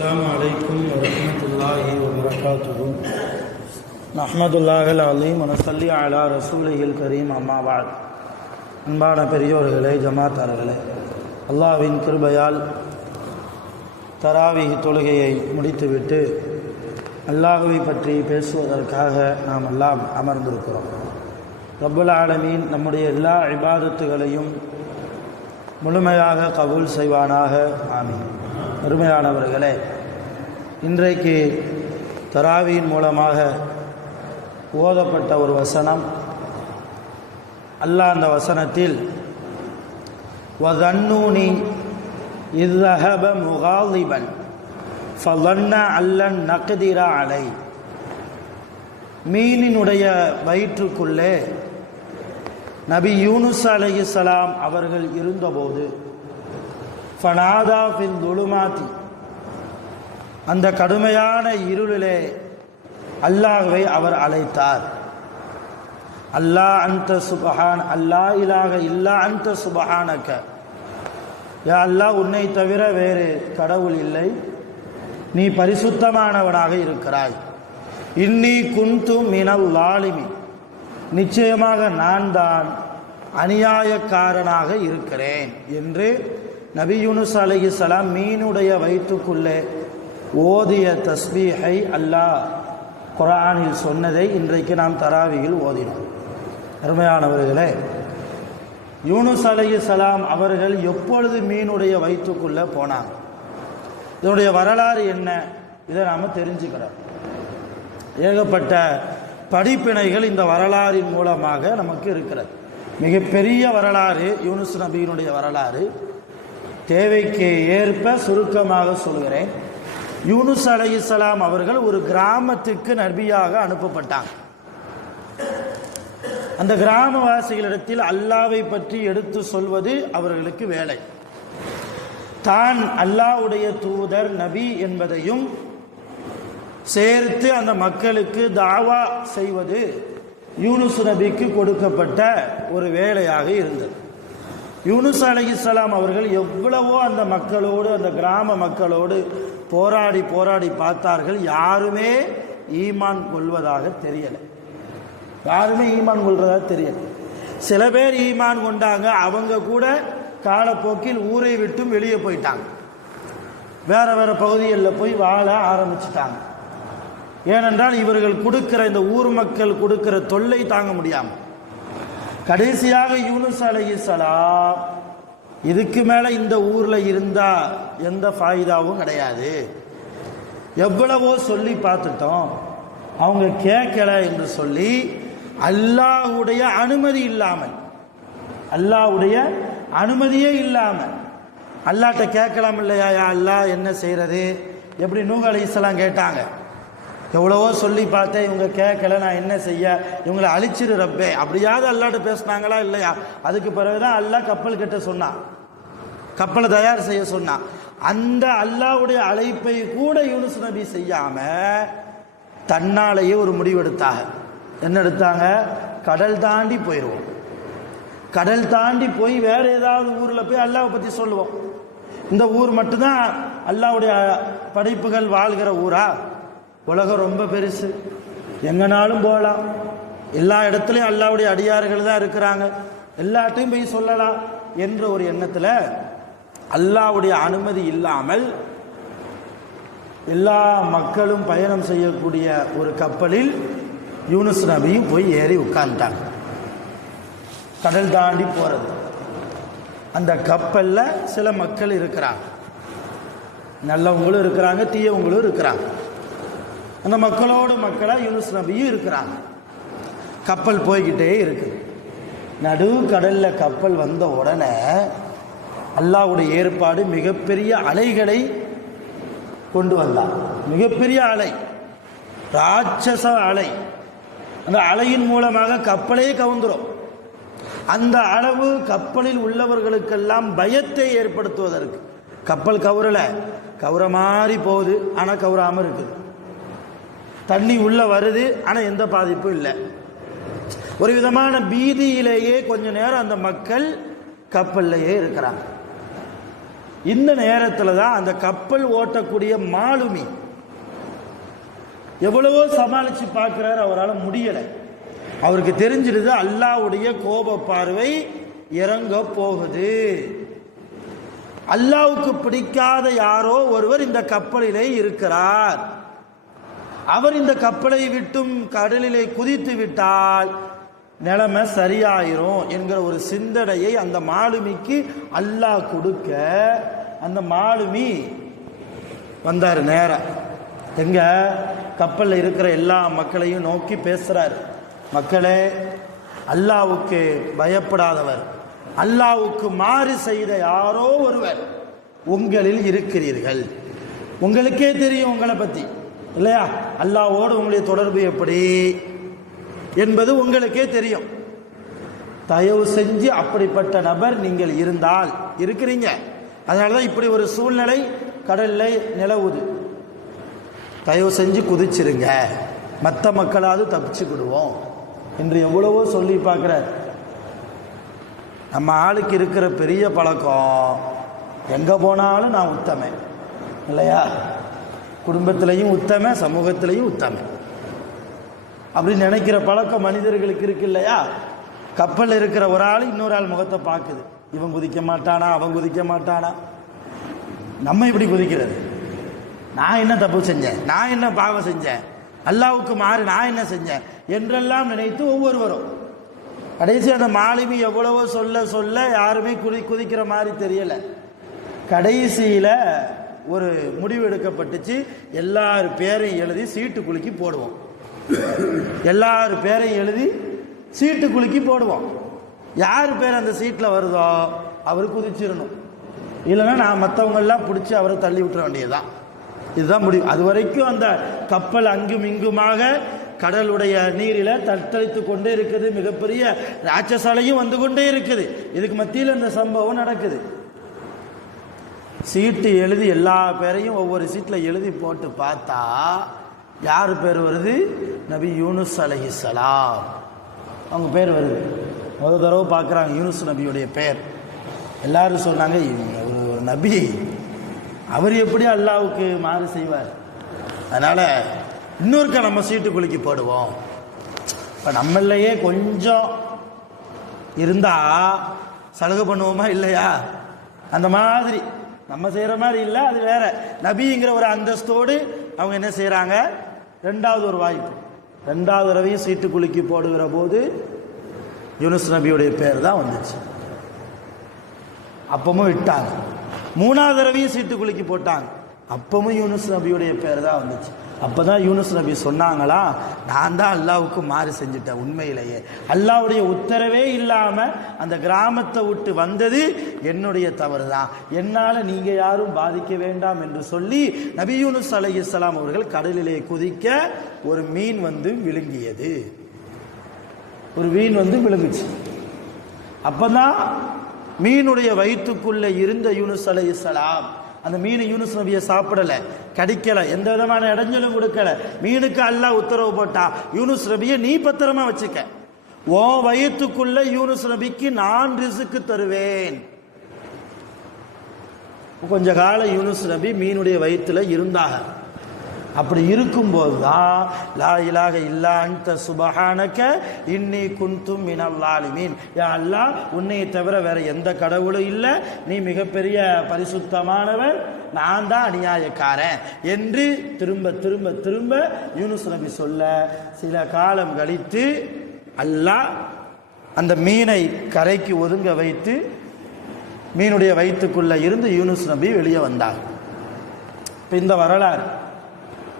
السلام عليكم ورحمة الله وبركاته نحمد الله العظيم ونصلي على رسوله الكريم أما بعد அன்பான பெரியோர்களே, ஜமாத்தார்களே, அல்லாஹ்வின் கிருபையால் தராவீஹ் தொழுகையை முடித்துவிட்டு அல்லாஹ்வை பற்றி பேசுவதற்காக நாம் எல்லாம் அமர்ந்திருக்கிறோம். ரப்புல் ஆலமீன் நம்முடைய எல்லா இபாதத்துகளையும் முழுமையாக கபூல் செய்வானாக. ஆமீன். அருமையானவர்களே, இன்றைக்கு தராவியின் மூலமாக ஓதப்பட்ட ஒரு வசனம், அல்லாஹ் அந்த வசனத்தில் வதன்னூனி இذهب முகாலிபன் ஃபظن அல்லன் நக்திர அலை, மீனினுடைய வயிற்றுக்குள்ளே நபி யூனுஸ் அலைஹிஸ்ஸலாம் அவர்கள் இருந்தபோது ஃபனாதா ஃபில் துலுமாத்தி, அந்த கடுமையான இருளிலே அல்லாஹ்வை அவர் அழைத்தார். அல்லாஹ் அன்த சுபஹான், அல்லாஹ் இலாஹ இல்லா அன்த சுபஹானக, யா அல்லாஹ், உன்னை தவிர வேறு கடவுள் இல்லை, நீ பரிசுத்தமானவனாக இருக்கிறாய். இன்னி குந்து மினல் லாலிமின், நிச்சயமாக நான் தான் அநியாயக்காரனாக இருக்கிறேன் என்று நபி யூனுஸ் அலைஹிஸ்ஸலாம் மீனுடைய வயிற்றுக்குள்ளே ஓதிய தஸ்பீஹை அல்லாஹ் குர்ஆனில் சொன்னதை இன்றைக்கு நாம் தராவியில் ஓதினோம். அருமையானவர்களே, யூனுஸ் அலைஹிஸ்ஸலாம் அவர்கள் எப்பொழுது மீனுடைய வயிற்றுக்குள்ளே போனாங்க, இதனுடைய வரலாறு என்ன, இதை நாம் தெரிஞ்சுக்கிறோம். ஏகப்பட்ட படிப்பினைகள் இந்த வரலாறின் மூலமாக நமக்கு இருக்கிறது. மிகப்பெரிய வரலாறு யூனுஸ் நபியினுடைய வரலாறு. தேவைக்கு ஏற்ப சுருக்கமாக சொல்கிறேன். யூனுஸ் அலைஹிஸ்ஸலாம் அவர்கள் ஒரு கிராமத்துக்கு நபியாக அனுப்பப்பட்டாங்க. அந்த கிராமவாசிகளிடத்தில் அல்லாஹ்வை பற்றி எடுத்து சொல்வது அவர்களுக்கு வேலை. தான் அல்லாஹ்வுடைய தூதர் நபி என்பதையும் சேர்த்து அந்த மக்களுக்கு தாவா செய்வது யூனுஸ் நபிக்கு கொடுக்கப்பட்ட ஒரு வேலையாக இருந்தது. யூனுஸ் அலைஹிஸ்ஸலாம் அவர்கள் எவ்வளவோ அந்த மக்களோடு, அந்த கிராம மக்களோடு போராடி போராடி பார்த்தார்கள். யாருமே ஈமான் கொள்வதாக தெரியலை. யாருமே ஈமான் கொள்வதாக தெரியலை. சில பேர் ஈமான் கொண்டாங்க. அவங்க கூட காலப்போக்கில் ஊரை விட்டும் வெளியே போயிட்டாங்க. வேற வேற பகுதிகளில் போய் வாழ ஆரம்பிச்சிட்டாங்க. ஏனென்றால் இவர்கள் கொடுக்கிற, இந்த ஊர் மக்கள் கொடுக்கிற தொல்லை தாங்க முடியாமல் கடைசியாக யூனுஸ் அலைஹிஸ்ஸலாம், இதுக்கு மேலே இந்த ஊரில் இருந்தால் எந்த ஃபாயிதாவும் கிடையாது, எவ்வளவோ சொல்லி பார்த்துட்டோம், அவங்க கேட்கல என்று சொல்லி அல்லாஹ்வுடைய அனுமதி இல்லாமல், அல்லாஹ்வுடைய அனுமதியே இல்லாமல் அல்லாஹ்ட்ட கேட்கலாம் இல்லையா, யா அல்லாஹ் என்ன செய்கிறது, எப்படி நூஹ் அலைஹிஸ்ஸலாம் கேட்டாங்க, எவ்வளவோ சொல்லி பார்த்தேன், இவங்க கேட்கல, நான் என்ன செய்ய, இவங்களை அழிச்சிரு ரப்பே, அப்படியாவது அல்லாஹ்ட்ட பேசினாங்களா இல்லையா? அதுக்கு பிறகுதான் அல்லாஹ் கப்பல் கட்ட சொன்னான், கப்பலை தயார் செய்ய சொன்னான். அந்த அல்லாஹ்வுடைய அழைப்பை கூட யூனுஸ் நபி செய்யாம தன்னாலேயே ஒரு முடிவெடுத்தாங்க. என்ன எடுத்தாங்க? கடல் தாண்டி போயிடுவோம், கடல் தாண்டி போய் வேற ஏதாவது ஊரில் போய் அல்லாஹ்வை பற்றி சொல்லுவோம். இந்த ஊர் மட்டும்தான் அல்லாஹ்வுடைய படைப்புகள் வாழ்கிற ஊரா? உலகம் ரொம்ப பெருசு, எங்கனாலும் போகலாம், எல்லா இடத்துலையும் அல்லாஹ்வுடைய அடியார்கள் தான் இருக்கிறாங்க, எல்லாத்தையும் போய் சொல்லலாம் என்ற ஒரு எண்ணத்தில் அல்லாஹ்வுடைய அனுமதி இல்லாமல் எல்லா மக்களும் பயணம் செய்யக்கூடிய ஒரு கப்பலில் யூனுஸ் நபியும் போய் ஏறி உட்கார்ந்துட்டாங்க. கடல் தாண்டி போகிறது. அந்த கப்பலில் சில மக்கள் இருக்கிறாங்க, நல்லவங்களும் இருக்கிறாங்க, தீயவங்களும் இருக்கிறாங்க. அந்த மக்களோடு மக்களாக யூனுஸ் நபியும் இருக்கிறாங்க. கப்பல் போய்கிட்டே இருக்குது. நடு கடலில் கப்பல் வந்த உடனே அல்லாஹ்வுடைய ஏற்பாடு மிகப்பெரிய அலைகளை கொண்டு வந்தார். மிகப்பெரிய அலை, ராட்சச அலை. அந்த அலையின் மூலமாக கப்பலே கவுந்துரும். அந்த அளவு கப்பலில் உள்ளவர்களுக்கெல்லாம் பயத்தை ஏற்படுத்துவதற்கு, கப்பல் கவுற மாதிரி போகுது, ஆனால் கவுறாமல் இருக்குது. தண்ணி உள்ள வருது, ஆனால் எந்த பாதிப்பும் இல்லை. ஒரு விதமான பீதியிலேயே கொஞ்ச நேரம் அந்த மக்கள் கப்பல்லையே இருக்கிறாங்க. இந்த நேரத்தில் தான் அந்த கப்பல் ஓட்டக்கூடிய மாலுமி எவ்வளவோ சமாளிச்சு பார்க்கிறார், அவரால் முடியலை. அவருக்கு தெரிஞ்சிடுது அல்லாஹ்வுடைய கோப பார்வை இறங்க போகுது. அல்லாஹ்வுக்கு பிடிக்காத யாரோ ஒருவர் இந்த கப்பலிலே இருக்கிறார். அவர் இந்த கப்பலை விட்டும் கடலிலே குதித்து விட்டால் நிலைமை சரியாயிரும் என்கிற ஒரு சிந்தனையை அந்த மாலுமிக்கு அல்லாஹ் கொடுக்க, அந்த மாலுமி வந்தார். நேரம் எங்க கப்பல்ல இருக்கிற எல்லா மக்களையும் நோக்கி பேசுறாரு. மக்களே, அல்லாஹ்வுக்கு பயப்படாதவர், அல்லாஹ்வுக்கு மாறு செய்த யாரோ ஒருவர் உங்களில் இருக்கிறீர்கள். உங்களுக்கே தெரியும் உங்களை பத்தி இல்லையா, அல்லாஹ்வோடு உங்களுடைய தொடர்பு எப்படி என்பது உங்களுக்கே தெரியும். தயவு செஞ்சு அப்படிப்பட்ட நபர் நீங்கள் இருந்தால் இருக்கிறீங்க. அதனாலதான் இப்படி ஒரு சூழ்நிலை கடல்ல நிலவுது. தயவு செஞ்சு குதிச்சிருங்க, மற்ற மக்களாவது தப்பிச்சுக்கிடுவோம் என்று எவ்வளவோ சொல்லி பார்க்கிறார். நம்ம ஆளுக்கு இருக்கிற பெரிய பழக்கம், எங்க போனாலும் நான் உத்தமன் இல்லையா, குடும்பத்திலையும் உத்தம, சமூகத்திலையும் உத்தம அப்படின்னு நினைக்கிற பழக்கம் மனிதர்களுக்கு இருக்கு இல்லையா. கப்பலில் இருக்கிற ஒரு ஆள் இன்னொரு ஆள் முகத்தை பார்க்குது, இவன் குதிக்க மாட்டானா, அவன் குதிக்க மாட்டானா. நம்ம இப்படி குதிக்கிறது, நான் என்ன தப்பு செஞ்சேன், நான் என்ன பாவம் செஞ்சேன், அல்லாஹ்வுக்கு மாறு நான் என்ன செஞ்சேன் என்றெல்லாம் நினைத்து ஒவ்வொருவரும். கடைசி அந்த மாலுமி எவ்வளவோ சொல்ல சொல்ல யாருமே குதிக்கிற மாதிரி தெரியல. கடைசியில் ஒரு முடிவு எடுக்கப்பட்டுச்சு, எல்லார் பேரையும் எழுதி சீட்டு குலுக்கி போடுவோம். எல்லார் பேரையும் எழுதி சீட்டு குலுக்கி போடுவோம். யார் பேர் அந்த சீட்டில் வருதோ அவர் குதிச்சிடணும், இல்லைன்னா நான் மற்றவங்கெல்லாம் பிடிச்சி அவரை தள்ளி விட்டுற வேண்டியதுதான். இதுதான் முடிவு. அது வரைக்கும் அந்த கப்பல் அங்கும் இங்குமாக கடலுடைய நீரில தத்தளித்து கொண்டே இருக்குது. மிகப்பெரிய ராட்சசாலையும் வந்து கொண்டே இருக்குது. இதுக்கு மத்தியில் இந்த சம்பவம் நடக்குது. சீட்டு எழுதி எல்லா பேரையும் ஒவ்வொரு சீட்டில் எழுதி போட்டு பார்த்தா யார் பேர் வருது? நபி யூனுஸ் அலைஹிஸ்ஸலாம் அவங்க பேர் வருது. முதல் தடவை பார்க்குறாங்க யூனுஸ் நபியுடைய பேர். எல்லாரும் சொன்னாங்க, ஒரு நபி, அவர் எப்படி அல்லாஹ்வுக்கு மாறு செய்வார், அதனால இன்னொருக்கா நம்ம சீட்டு குலுக்கி போடுவோம். இப்போ நம்மளையே கொஞ்சம் இருந்தா சலுகை பண்ணுவோமா இல்லையா? அந்த மாதிரி நம்ம செய்கிற மாதிரி இல்லை, அது வேற. நபிங்கிற ஒரு அந்தஸ்தோடு அவங்க என்ன செய்கிறாங்க, ரெண்டாவது ஒரு வாய்ப்பு, ரெண்டாவது தடவையும் சீட்டு குலுக்கி போடுகிற போது யூனுஸ் நபியுடைய பேர் தான் வந்துச்சு. அப்பமும் விட்டாங்க. மூணாவது தடவையும் சீட்டு குலுக்கி போட்டாங்க, அப்பவும் யூனுஸ் நபியுடைய பேர் தான் வந்துச்சு. அப்போதான் யூனுஸ் நபி சொன்னாங்களா, நான் தான் அல்லாஹ்வுக்கு மாறு செஞ்சுட்டேன். உண்மையிலேயே அல்லாஹ்வுடைய உத்தரவே இல்லாமல் அந்த கிராமத்தை விட்டு வந்தது என்னுடைய தவறு தான், என்னால் நீங்கள் யாரும் பாதிக்க வேண்டாம் என்று சொல்லி நபி யூனுஸ் அலைஹிஸ்ஸலாம் அவர்கள் கடலிலே குதிக்க ஒரு மீன் வந்து விழுங்கியது. ஒரு மீன் வந்து விழுங்குச்சு. அப்போதான் மீனுடைய வயிற்றுக்குள்ளே இருந்த யூனுஸ் அலைஹிஸ்ஸலாம், அந்த மீன் யூனுஸ் நபியை சாப்பிடலை, கடிக்கலை, எந்த விதமான இடைஞ்சலும் கொடுக்கல. மீனுக்கு அல்லாஹ் உத்தரவு போட்டா, யூனுஸ் நபியை நீ பத்திரமா வச்சுக்க, உன் வயிற்றுக்குள்ள யூனுஸ் நபிக்கு நான் ரிஸ்க் தருவேன். கொஞ்ச காலம் யூனுஸ் நபி மீனுடைய வயிற்றுல இருந்தாங்க. அப்படி இருக்கும்போது தான் லா இலாஹ இல்லா அன்த சுபஹானக இன்னி குன்து மினல் ஸாலிமீன், யா அல்லாஹ், உன்னை தவிர வேற எந்த கடவுளும் இல்லை, நீ மிகப்பெரிய பரிசுத்தமானவன், நான் தான் அநியாயக்காரன் என்று திரும்ப திரும்ப திரும்ப யூனுஸ் நபி சொல்ல, சில காலம் கழித்து அல்லாஹ் அந்த மீனை கரைக்கு ஒதுங்க வைத்து மீனுடைய வயிற்றுக்குள்ள இருந்து யூனுஸ் நபி வெளியே வந்தார். இந்த வரலாறு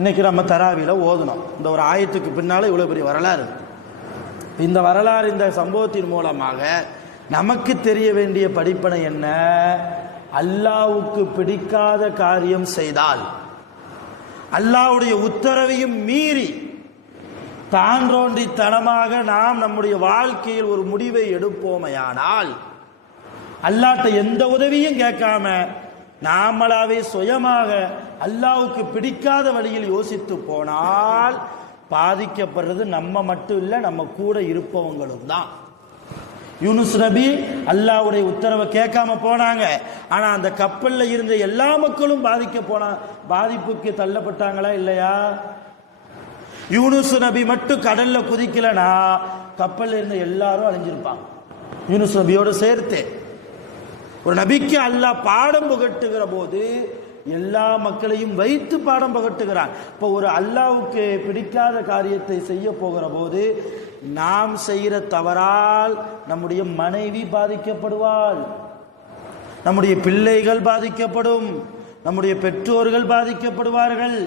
இன்னைக்கு நம்ம தராவியில் ஓதணும். இந்த ஒரு ஆயத்துக்கு பின்னால் இவ்வளோ பெரிய வரலாறு. இந்த வரலாறு, இந்த சம்பவத்தின் மூலமாக நமக்கு தெரிய வேண்டிய படிப்பனை என்ன? அல்லாஹ்வுக்கு பிடிக்காத காரியம் செய்தால், அல்லாஹ்வுடைய உத்தரவையும் மீறி தான்றோண்டித்தனமாக நாம் நம்முடைய வாழ்க்கையில் ஒரு முடிவை எடுப்போமையானால், அல்லாஹ்ட்ட எந்த உதவியும் கேட்காம நாமளாவே சுயமாக அல்லாஹ்வுக்கு பிடிக்காத வழியில் யோசித்து போனால் பாதிக்கப்படுறது நம்ம மட்டும் இல்லை, நம்ம கூட இருப்பவங்களும் தான். யூனுஸ் நபி அல்லாஹ்வுடைய உத்தரவை கேட்காம போனாங்க. ஆனா அந்த கப்பல்ல இருந்த எல்லா மக்களும் பாதிப்புக்கு தள்ளப்பட்டாங்களா இல்லையா? யூனுஸ் நபி மட்டும் கடல்ல குதிக்கலனா கப்பல்ல இருந்த எல்லாரும் அழிஞ்சிருப்பாங்க. யூனுஸ் நபியோட சேர்த்து ஒரு நபிக்கு அல்லாஹ் பாடம் புகட்டுகிற போது எல்லா மக்களையும் வைத்து பாடம் புகட்டுகிறான். இப்போ ஒரு அல்லாஹ்வுக்கு பிடிக்காத காரியத்தை செய்ய போகிற போது நாம் செய்கிற தவறால் நம்முடைய மனைவி பாதிக்கப்படுவாள், நம்முடைய பிள்ளைகள் பாதிக்கப்படும், நம்முடைய பெற்றோர்கள் பாதிக்கப்படுவார்கள்,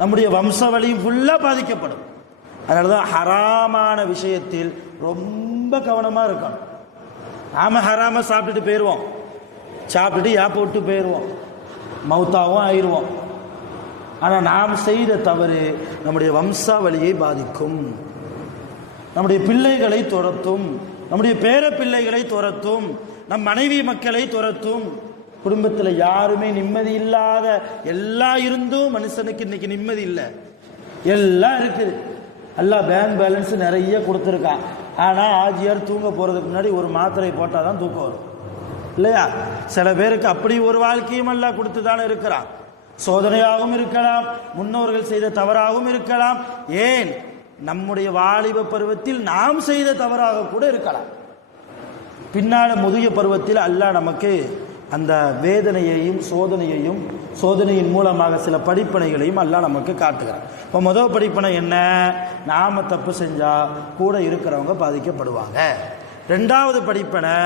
நம்முடைய வம்சவழியும் ஃபுல்லா பாதிக்கப்படும். அதனாலதான் ஹராமான விஷயத்தில் ரொம்ப கவனமா இருக்கணும். நாம ஹராம சாப்பிட்டுட்டு போயிடுவோம், சாப்பிட்டுட்டு யாப்ப விட்டு போயிடுவோம், மௌத்தாவும் ஆயிடுவோம். ஆனால் நாம் செய்த தவறு நம்முடைய வம்சாவளியை பாதிக்கும், நம்முடைய பிள்ளைகளை துரத்தும், நம்முடைய பேர பிள்ளைகளை துரத்தும், நம் மனைவி மக்களை துரத்தும். குடும்பத்தில் யாருமே நிம்மதி இல்லாத எல்லாம் இருந்தும் மனுஷனுக்கு இன்னைக்கு நிம்மதி இல்லை. எல்லாம் இருக்குது, எல்லாம் பேங்க் பேலன்ஸ் நிறைய கொடுத்துருக்கான். ஆனால் ஆஜியார் தூங்க போகிறதுக்கு முன்னாடி ஒரு மாத்திரை போட்டால் தான் தூக்கம் வரும் இல்லையா? சில பேருக்கு அப்படி ஒரு வாழ்க்கையும் எல்லாம் கொடுத்து தானே இருக்கிறான். சோதனையாகவும் இருக்கலாம், முன்னோர்கள் செய்த தவறாகவும் இருக்கலாம், ஏன் நம்முடைய வாலிப பருவத்தில் நாம் செய்த தவறாக கூட இருக்கலாம். பின்னால முதிய பருவத்தில் அல்லாஹ் நமக்கு அந்த வேதனையையும் சோதனையின் மூலமாக சில படிப்பனைகளையும் அல்லாஹ் நமக்கு காட்டுகிறார். இப்போ முதல் படிப்பனை என்ன? நாம தப்பு செஞ்சா கூட இருக்கிறவங்க பாதிக்கப்படுவாங்க. ரெண்டாவது படிப்பனை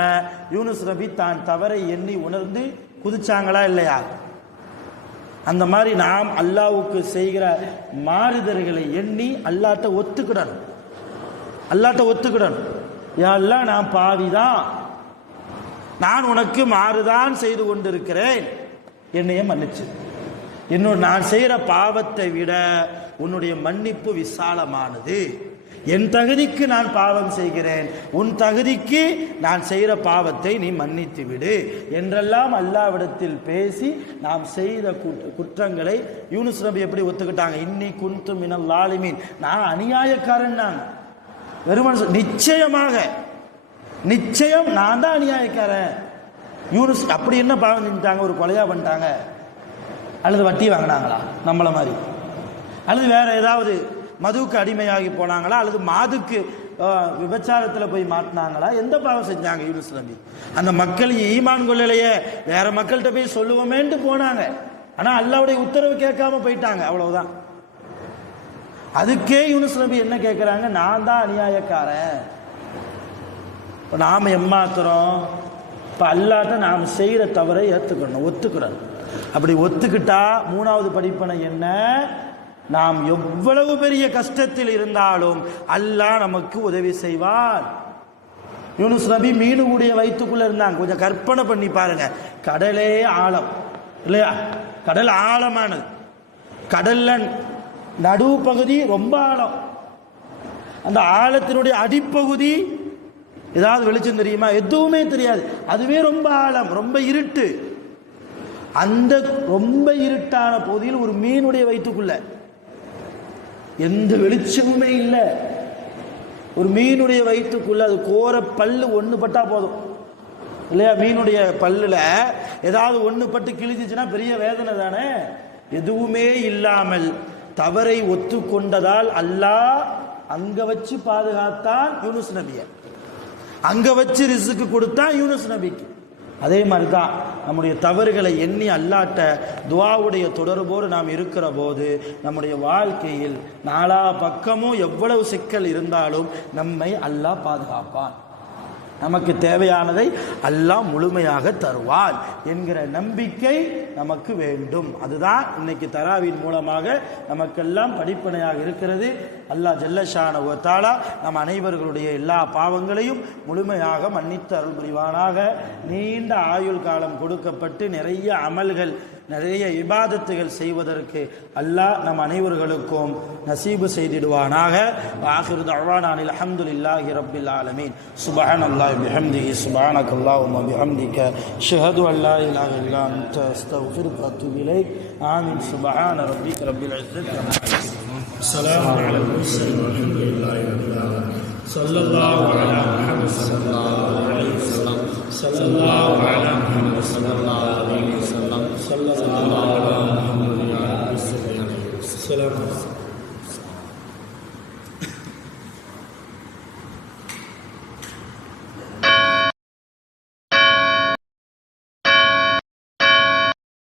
யூனுஸ் நபி தான் தவறை எண்ணி உணர்ந்து குதிச்சாங்களா இல்லையா? அந்த மாதிரி நாம் அல்லாஹ்வுக்கு செய்கிற மாறுதல்களை எண்ணி அல்லாஹ்ட்ட ஒத்துக்கிடணும். யா அல்லாஹ், நான் பாவிதான், நான் உனக்கு மாறுதான் செய்து கொண்டிருக்கிறேன், என்னைய மன்னிச்சு. நான் செய்கிற பாவத்தை விட உன்னுடைய மன்னிப்பு விசாலமானது. என் தகுதிக்கு நான் பாவம் செய்கிறேன், உன் தகுதிக்கு நான் செய்கிற பாவத்தை நீ மன்னித்து விடு என்றெல்லாம் அல்லாஹ்விடத்தில் பேசி நாம் செய்த குற்றங்களை யூனுஸ் நபி எப்படி ஒத்துக்கிட்டாங்க? இன்னி குன்து மினல் லாலிமீன், நான் அநியாயக்காரன். நான் வெறுமனே நிச்சயம் நான் தான் அநியாயக்காரன். யூனுஸ் அப்படி என்ன பாவம் செஞ்சுட்டாங்க? ஒரு கொலையா பண்ணிட்டாங்க, அல்லது வட்டி வாங்கினாங்களா நம்மள மாதிரி, அல்லது வேற ஏதாவது மதுவுக்கு அடிமையாகி போனாங்களா, அல்லது மாதுக்கு விபச்சாரத்தில் போய் மாட்டினாங்களா? எந்த பாவம் செஞ்சாங்க யூனுஸ் நபி? அந்த மக்கள் ஈமான் கொள்ளலையே, வேற மக்கள்கிட்ட போய் சொல்லுவோமேன்ட்டு போனாங்க. ஆனால் அல்லாஹ்வுடைய உத்தரவு கேட்காம போயிட்டாங்க, அவ்வளவுதான். அதுக்கே யூனுஸ் நபி என்ன கேட்குறாங்க? நான் தான் அநியாயக்காரன். இப்போ நாம் எம்மாத்திரம்? இப்போ அல்லாஹ்ட்ட நாம் செய்கிற தவறை ஒத்துக்கிறோம். அப்படி ஒத்துக்கிட்டா மூணாவது படிப்பனை என்ன? நாம் எவ்வளவு பெரிய கஷ்டத்தில் இருந்தாலும் அல்லாஹ் நமக்கு உதவி செய்வார். யூனுஸ் நபி மீனுடைய வயிற்றுக்குள்ள இருந்தாங்க. கொஞ்சம் கற்பனை பண்ணி பாருங்க, கடலே ஆழம் இல்லையா? கடல் ஆழமானது, கடல்ல நடுவு பகுதி ரொம்ப ஆழம், அந்த ஆழத்தினுடைய அடிப்பகுதி ஏதாவது வெளிச்சம் தெரியுமா? எதுவுமே தெரியாது, அதுவே ரொம்ப ஆழம், ரொம்ப இருட்டு. அந்த ரொம்ப இருட்டான பகுதியில் ஒரு மீனுடைய வயிற்றுக்குள்ள எந்த வெளிச்சமுமே இல்லை. ஒரு மீனுடைய வயிற்றுக்குள்ள அது கோர பல்லு ஒன்று பட்டா போதும் இல்லையா? மீனுடைய பல்லுல ஏதாவது ஒன்று பட்டு கிழிச்சிச்சுன்னா பெரிய வேதனை தானே. எதுவுமே இல்லாமல் தவறை ஒத்துக்கொண்டதால் அல்லாஹ் அங்க வச்சு பாதுகாத்தான் யூனுஸ் நபியை, அங்க வச்சு ரிஸ்க் கொடுத்தான் யூனுஸ் நபிக்கு. அதே மாதிரி தான் நம்முடைய தவறுகளை எண்ணி அல்லாஹ்ட்ட துஆவுடைய தொடர்போடு நாம் இருக்கிற போது நம்முடைய வாழ்க்கையில் நாலா பக்கமும் எவ்வளவு சிக்கல் இருந்தாலும் நம்மை அல்லாஹ் பாதுகாப்பான், நமக்கு தேவையானதை அல்லாஹ் முழுமையாக தருவான் என்கிற நம்பிக்கை நமக்கு வேண்டும். அதுதான் இன்னைக்கு தராவின் மூலமாக நமக்கெல்லாம் படிப்பனையாக இருக்கிறது. அல்லாஹ் ஜல்லஷானஹு வ தஆலா நம் அனைவர்களுடைய எல்லா பாவங்களையும் முழுமையாக மன்னித்து அருள் புரிவானாக. நீண்ட ஆயுள் காலம் கொடுக்கப்பட்டு நிறைய அமல்கள், நிறைய இபாதத்துகள் செய்வதற்கு அல்லாஹ் நம் அனைவர்களுக்கும் நசீபு செய்திடுவானாக. ஆகிரு தஅவானா அல்ஹம்துலில்லாஹி ரப்பில் ஆலமீன். சுப்ஹானல்லாஹி பிஹம்திஹி சுப்ஹானக்கல்லாஹும்ம பிஹம்திக அஷ்ஹது அன் லா இலாஹ இல்லா அன்த அஸ்தக்ஃபிருக வ அத்தூபு இலைக். ஆமீன். சுப்ஹான ரப்பிக ரப்பில் இஸ்ஸத்தி அம்மா யசிஃபூன். ஸலாமு அலல் முர்ஸலீன் வல்ஹம்துலில்லாஹி ரப்பில் ஆலமீன். ஸல்லல்லாஹு அலா முஹம்மது ஸல்லல்லாஹு அலைஹி வஸல்லம் ஸல்லல்லாஹு அலா முஹம்மது ஸல்லல்லாஹு அலைஹி வஸல்லம் ஸல்லல்லாஹு அலா முஹம்மது ஸல்லல்லாஹு அலைஹி வஸல்லம்.